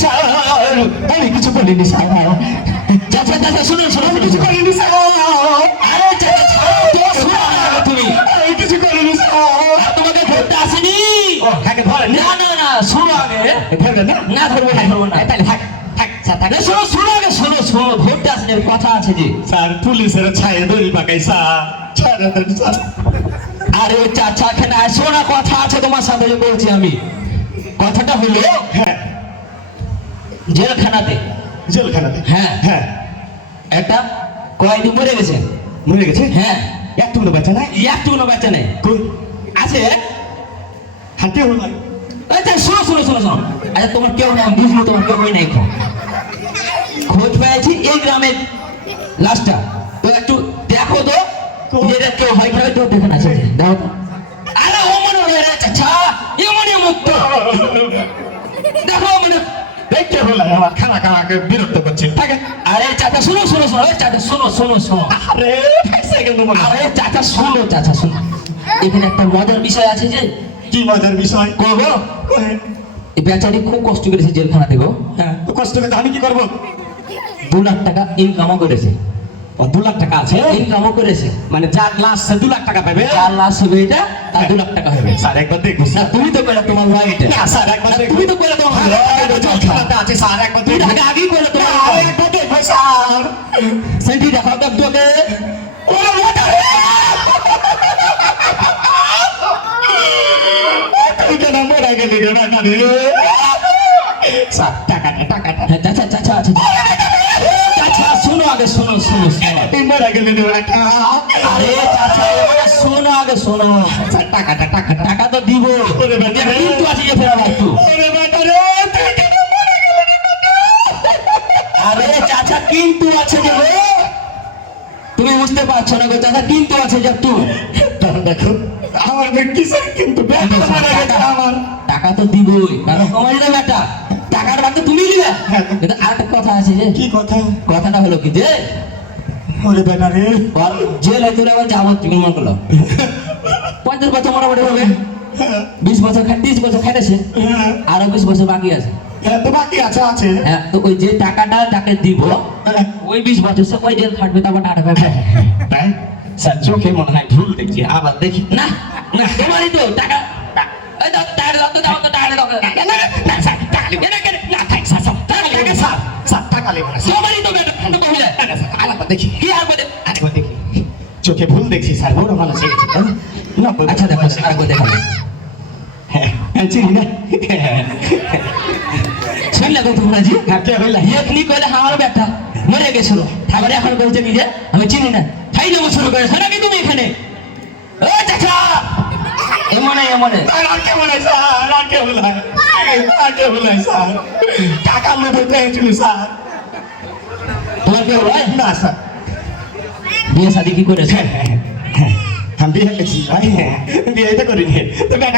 Sir আমি কিছু বলিনি স্যার। চাচা চাচা শুনুন শুনুন, আমি কিছু করিনি স্যার। আরে চাচা ছাড়ো তো, শোনো না তুমি। আমি কিছু করিনি স্যার। তোমাকে ধরতে আসেনি। ও কাকে ধরেন? না না না, শোনো আগে। ধরবেন না? না ধরবো না, ধরবো না। তাহলে থাক থাক স্যার থাক। শোনো শোনো আগে, শোনো শোনো, ধরতে আসেনি, কথা আছে যে। স্যার পুলিশের ছায়া দড়ি পাকাই স্যার, ছায়া দড়ি স্যার। আরে চাচা এখানে আসো না, কথা আছে তোমার সাথে যে বলছি আমি। কথাটা হলো হ্যাঁ জেলখানাতে। জেলখানাতে? হ্যাঁ হ্যাঁ। একটা কয়েদি মরে গেছে। মরে গেছে? হ্যাঁ একটু কোনো বাচ্চা নাই? একটু কোনো বাচ্চা নেই। কই? আছে। হাতে হলো না? আচ্ছা শোনো শোনো শোনো শোনো, আচ্ছা তোমার কেউ নেই, বুঝলো তোমার কেউ নেই। খোঁজ পেয়েছি এই গ্রামের লাশটা, তো একটু দেখো তো এদের কেউ হয় খাবে তো, দেখে আছে দেখো তো। আরে ও মনে হয় রে চাচা, এমনই মুক্ত দেখো মানে দেখতে হলো আমার খানা খানাকে বিরক্ত করছে। থাকে। আরে চাচা শোনো শোনো শোনো, চাচা শোনো শোনো শোনো। আরে সেকেন্ড মনে হয়। আরে চাচা শোনো, চাচা শোনো, এখানে একটা মজার বিষয় আছে যে। কি মজার বিষয়? কহো, কহে। এই বেচারি খুব কষ্ট করেছে জেলখানা থেকে। হ্যাঁ তো কষ্ট করে আমি কি করবো? 2 লাখ টাকা ইনকামও করেছে। ও 2 লাখ টাকা আছে? ইনকামও করেছে, মানে যার লাশ সে 2 লাখ টাকা পাবে? যার লাশ হবে এটা তার 2 লাখ টাকা হবে। স্যার একবার দেখবো না স্যার। তুমি তো করে তোমার ভাই এটা। না স্যার একবার দেখবো। তুমি তো করে তোমার ভাই জেলখানাতে আছে স্যার, একবার তুমি দেখবো। আগে আগেই করে তোমার না, ভাই। একবার দেখবো স্যার। সেটি দেখাও তো তোকে। ওরে বাবা রে! তুই কেন মরে গেলি রে বাবা রে? স্যার টাকাটা টাকাটা। হ্যাঁ চাচা চাচা চাচা চাচা শোনো আগে, শোনো শোনো শোনো। তুই মরে গেলি রে বাবা। আরে চাচা এবারে শোনো আগে শোনো। স্যার টাকাটা টাকাটা। টাকা তো দিব, ওরে বাবা রে! কিন্তু আছে যে ফেরা একটু। ওরে বাবা রে! তুই কেন মরে গেলি রে বাবা? আরে চাচা কিন্তু আছে যে গো। তুমি বুঝতে পারছো না গো চাচা, কিন্তু আছে যে একটু। দাঁড়া দেখো, আমার কিসের কিন্তু ব্যাটা মারা গেছে আমার। টাকা তো দিবই, কারণ কমাই দেবে একটা টাকার ভাগ তো তুমি দিবে। হ্যাঁ। কিন্তু আরেকটা কথা আছে যে। কি কথা? কথাটা হলো কি যে ওরে বেটা রে! ওর জেল হয়তো আবার যাবো তুমি মনে করলো 50 বছর মোটামুটি হবে। 20 বছর 30 বছর খাইতেছে, হ্যাঁ, আরো 20 বছর বাকি আছে। হ্যাঁ তো বাকি আছে আছে। হ্যাঁ তো ওই যে টাকাটা যাকে দিব হ্যাঁ, ওই 20 বছর সে ওই জেল খাটবে, তারপর টাকা পাবে। তাই? স্যার চোখে মনে হয় ভুল দেখছি, আবার দেখি। না না তোমারই তো টাকা। এই দাও টাকা দাও তো, দাও তো টাকা দাও। না, না, না, স্যার, টাকা নেবো। না, থাক, স্যার, স্যার, টাকা নেবো না, স্যার, স্যার, টাকা নেবো না, স্যার। তোমারই তো বেটা তো কইলে। না, না, স্যার, আরেকবার দেখি। কি আর বলে? আরেকবার দেখি। চোখে ভুল দেখছি স্যার, বড় মানুষ হয়ে গেছে তো। আচ্ছা দেখো আরেকবার দেখো। হ্যাঁ, চিনি না। শুনলে গো তোমরা জি? হ্যাঁ, কে হইলা? এখনি কইলে আমার বেটা মরে গেছিল, তারপরে এখন বলছে কি যে আমি চিনি না। খাই যাবো শুরু করে নাকি তুমি এখানে? ও চাচা এমনে এমনে স্যার, আর কে বলে, স্যার? আর কে বলে? আর কে বলে, স্যার? টাকা নেবো তো হয়েছিল, স্যার। তোমার কেউ ভাই না, স্যার। বিয়ে শাদি কি করেছে? আমি বিয়ে করেছি, ভাই, হ্যাঁ, বিয়ে তো করিনি। তো বেটা